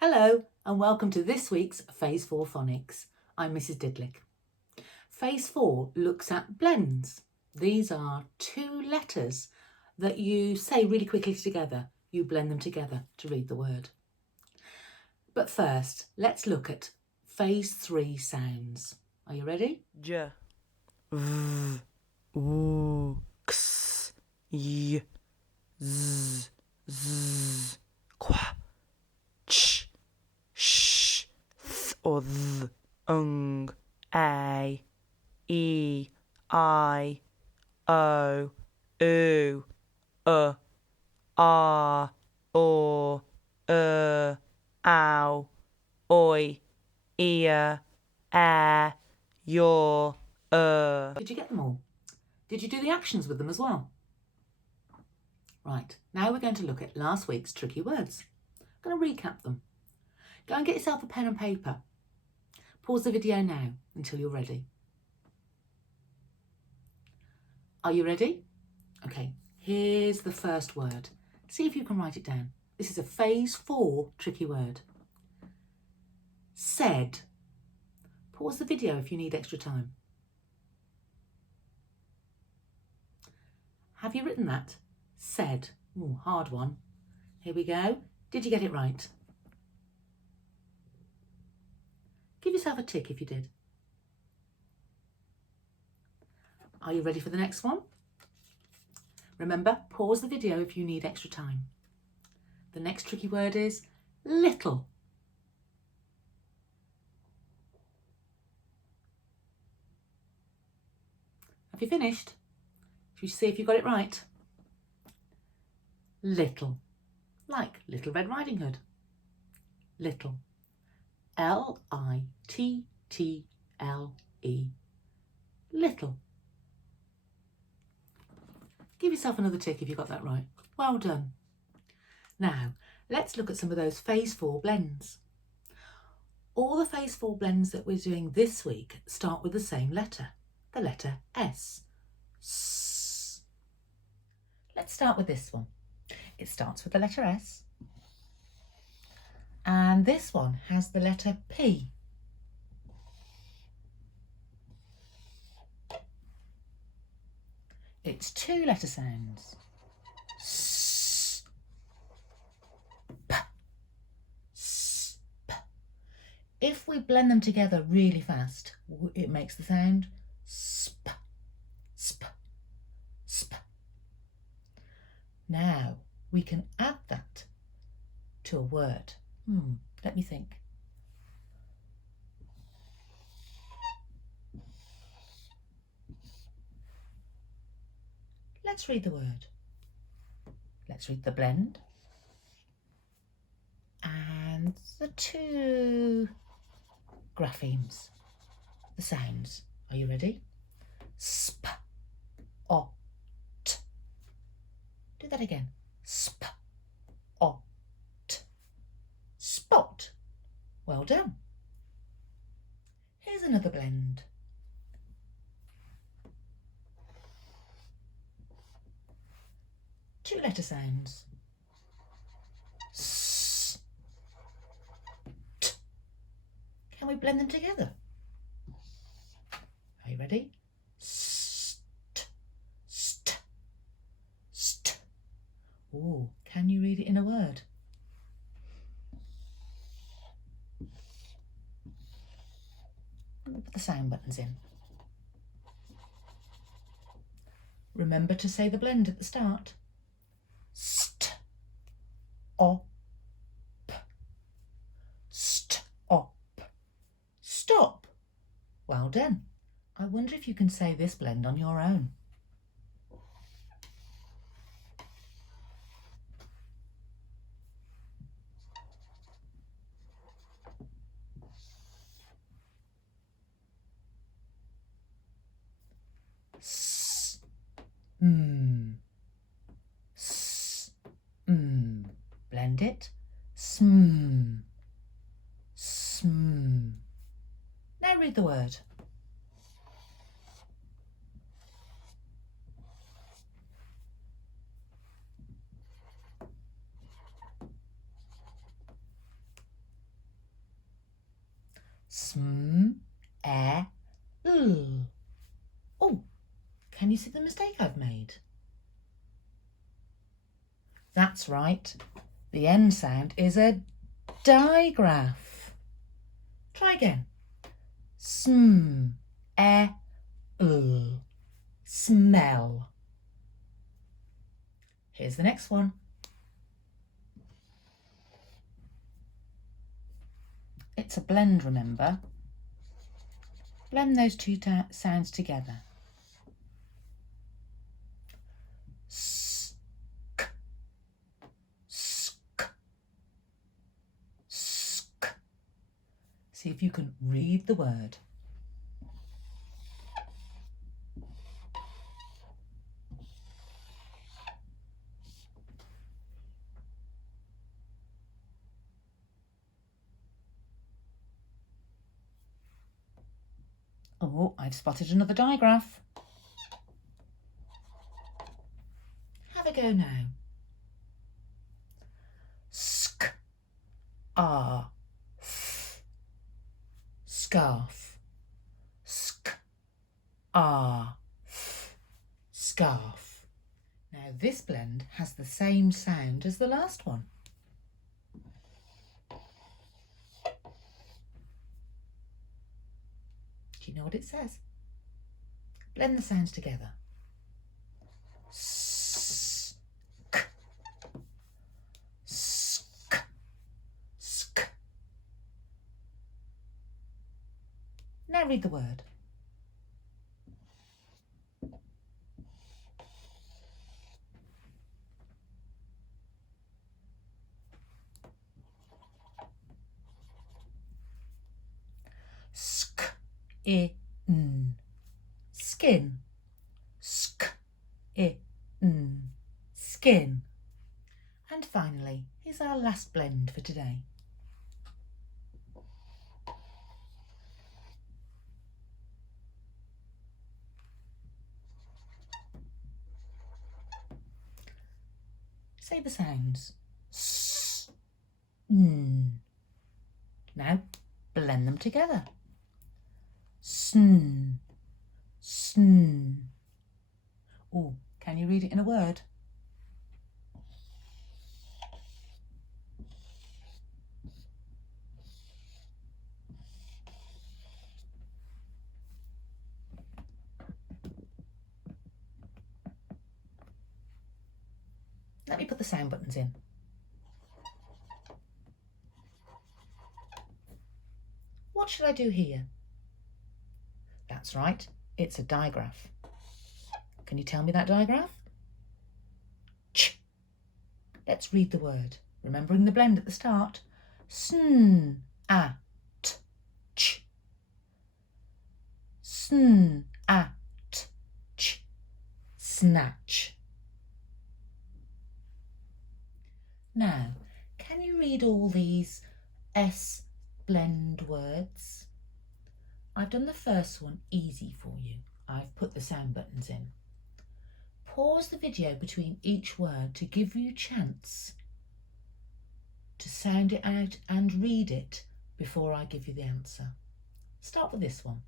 Hello and welcome to this week's Phase 4 Phonics. I'm Mrs. Didlick. Phase 4 looks at blends. These are two letters that you say really quickly together. You blend them together to read the word. But first, let's look at Phase 3 sounds. Are you ready? J, V, W, X, Y, Z, Z, Q, Ch, Sh, Th or Th, Ung, A, E, I, O, U, A, O, Ow, Oi, Ear, A, Your, Did you get them all? Did you do the actions with them as well? Right, now we're going to look at last week's tricky words. I'm going to recap them. Go and get yourself a pen and paper. Pause the video now until you're ready. Are you ready? Okay, here's the first word. See if you can write it down. This is a Phase 4 tricky word. Said. Pause the video if you need extra time. Have you written that? Said. Ooh, hard one. Here we go. Did you get it right? Give yourself a tick if you did. Are you ready for the next one? Remember, pause the video if you need extra time. The next tricky word is little. Have you finished? Should we see if you got it right? Little. Like Little Red Riding Hood. Little. L-I-T-T-L-E. Little. Give yourself another tick if you got that right. Well done. Now, let's look at some of those Phase 4 blends. All the Phase 4 blends that we're doing this week start with the same letter, the letter S. S. Let's start with this one. It starts with the letter S. And this one has the letter P. It's two letter sounds. S, P, S, P. If we blend them together really fast, it makes the sound sp, sp, sp. Now we can add that to a word. Let me think. Let's read the word. Let's read the blend. And the two graphemes, the sounds. Are you ready? Sp, o, t. Do that again. Sp, o, t. Spot. Well done. Here's another blend. Two letter sounds. S, t. Can we blend them together? Are you ready? St, st, st. Oh, can you read it in a word? Let me put the sound buttons in. Remember to say the blend at the start. St, op, st, op, stop. Well done. I wonder if you can say this blend on your own. S, s, blend it. Sm, sm. Now read the word. L. Oh, can you see the mistake I've made? That's right. The N sound is a digraph. Try again. L. Smell. Here's the next one. It's a blend, remember? Blend those two sounds together. Sk, sk, sk. See if you can read the word. Oh, I've spotted another digraph. Have a go now. Sk, ah, f, scarf. Sk, ah, f, scarf. Now this blend has the same sound as the last one. Do you know what it says? Blend the sounds together. Sk, sk, sk. Now read the word. Skin. Skin. Skin. And finally, here's our last blend for today. Say the sounds. S, n. Now blend them together. Sn, sn. Oh, can you read it in a word? Let me put the sound buttons in. What should I do here? That's right, it's a digraph. Can you tell me that digraph? Ch. Let's read the word, remembering the blend at the start. Sn, a, t, ch. Sn, a, t, ch. Snatch. Now, can you read all these S blend words? I've done the first one easy for you. I've put the sound buttons in. Pause the video between each word to give you a chance to sound it out and read it before I give you the answer. Start with this one.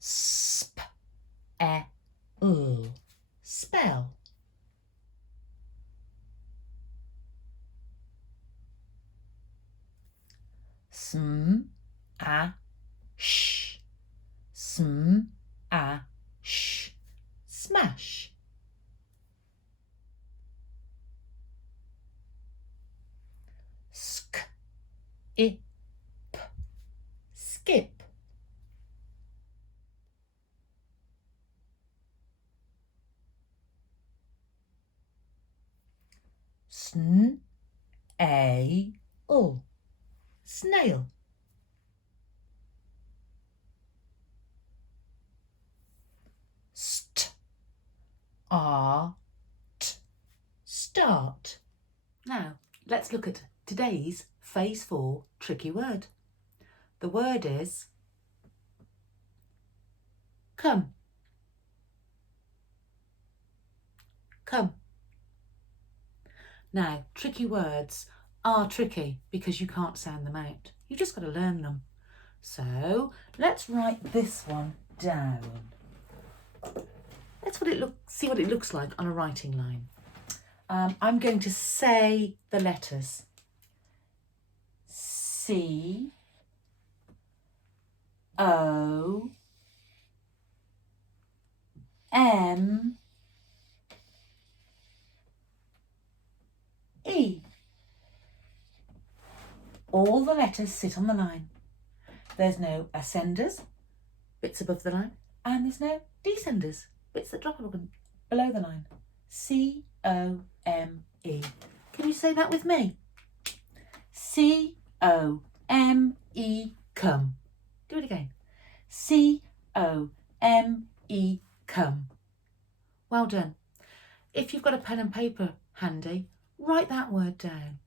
Sp, e, l. Spell. Sm, a, sh. Sm, a, sh. Smash. Sk, I, p. Skip. Sn, a, l. Snail. St, a, t. Start. Now, let's look at today's Phase 4 tricky word. The word is come. Come. Now, tricky words are tricky because you can't sound them out. You've just got to learn them. So let's write this one down. Let's see what it looks like on a writing line. I'm going to say the letters. C, O, M, E. All the letters sit on the line. There's no ascenders, bits above the line, and there's no descenders, bits that drop below the line. C, O, M, E. Can you say that with me? C, O, M, E, come. Do it again. C, O, M, E, come. Well done. If you've got a pen and paper handy, write that word down.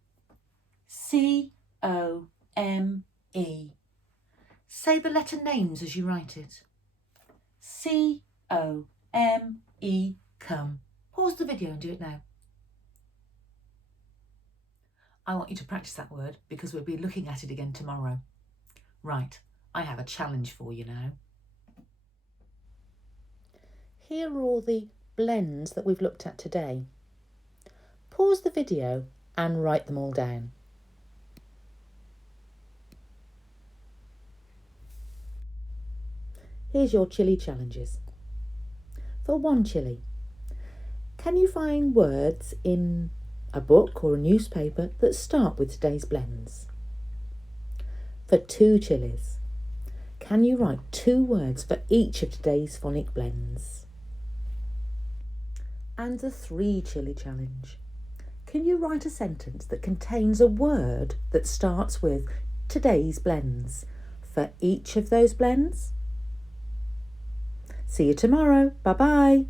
C, O, M, E. Say the letter names as you write it. C, O, M, E, come. Pause the video and do it now. I want you to practice that word because we'll be looking at it again tomorrow. Right, I have a challenge for you now. Here are all the blends that we've looked at today. Pause the video and write them all down. Here's your chili challenges. For one chili, can you find words in a book or a newspaper that start with today's blends? For two chilies, can you write 2 words for each of today's phonic blends? And the 3 chili challenge, can you write a sentence that contains a word that starts with today's blends for each of those blends? See you tomorrow. Bye-bye.